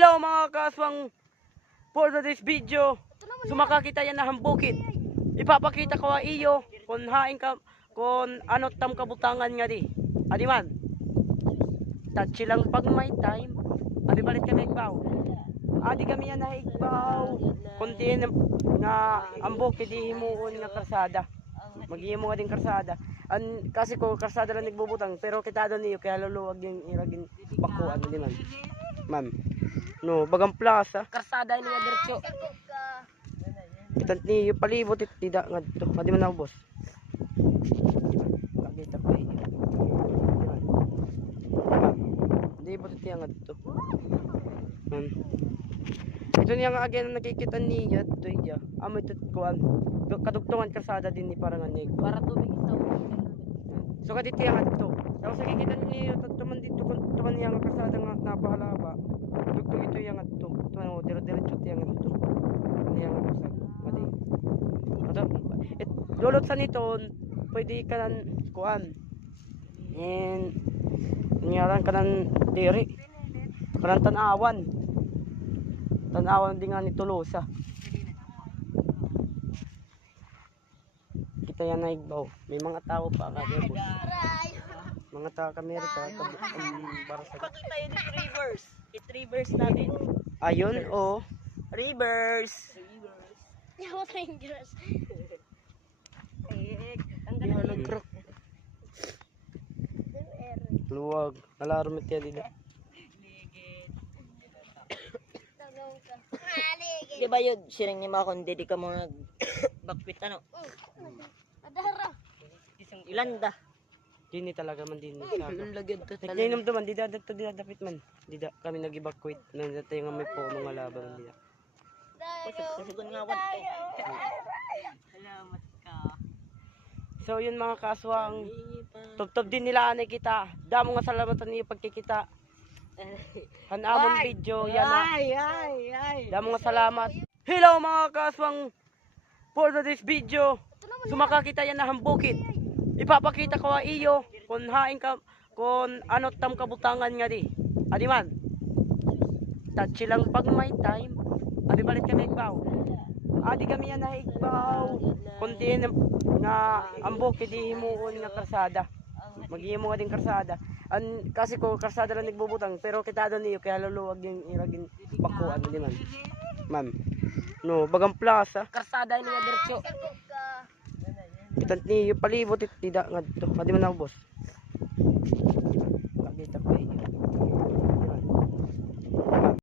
Hello mga kaswang, for this video, sumakakita yan na hambukit. Ipapakita ko iyo kung hain ka, kung ano tam kabutangan nga di. Adi man, touch lang pag may time. Adi balit kami igbaw. Adi kami yan na igbaw. Kunti nga hambukit di himuon nga karsada. Maghihimo nga din karsada. Kasi ko karsada lang nagbubutang, pero kita doon niyo kaya luluwag yung iragin bakuan. Adi man. Ma'am. No, bagang plaza. Karsada ini nga diretso. Itant niyo palibot it tidak ngadto. Adi man na boss. Pakita pa iyo. Di ba ito yung ngadto? Ito niya nga again nakikita niya ito iya. Amo ito kuan. Kadugtungan karsada din ni parang anig. Para tubig ito. So kadito yung ngadto. Tapos nakikita niyo tuman dito tuman niya nga karsada nga napahalaba. Dugtong ito yung ngadto. Tuman dire-diretso ito yung ngadto. Niya nga karsada. Madi. Lulot sa nito, pwede ka nan kuan. And nangyarang ka nan diri. Kanang tanawan. Tanawan din nga ni Tolosa. Kita yan na igbaw. May mga tao pa ka boss. Mga tao Amerika para sa Pakita yun yung reverse. It-reverse natin. ayun o Reverse. Yawa dangerous. hologram. Luwag. Nalarumit yan dito. Di ba yun, siring ni Makon, di ka mo nag-bakwit ano? Adara. Isang ilanda. Dini talaga man din. Ang lagyan to talaga. Nagninom to man, di dadapit man. Di da kami nag-evacuate. Nandito yung may po mga laban. Di da. Kasugon nga wad eh. Salamat ka. So yun mga kaswang, tubtob din nila anay kita. Damo nga salamatan niyo pagkikita. Hanamon video yan na. Ay. Damo nga salamat. Hello mga kaswang, for this video, sumakakita yan na hambukit. Ipapakita ko iyo kung hain ka, kung ano tam kabutangan nga di. Adi man, touch lang pag may time. Adi balit kami igbaw. Adi kami yan na igbaw. Kunti nga ambukit di himuon nga karsada. Maghihimo nga din karsada. Kasi ko karsada lang nagbubutang, pero kita doon niyo kaya luluwag yung iragin bakuan. Adi man. Ma'am. No, bagang plaza. Karsada ini nga diretso. Itant niyo palibot it tidak ngadto. Adi man na boss.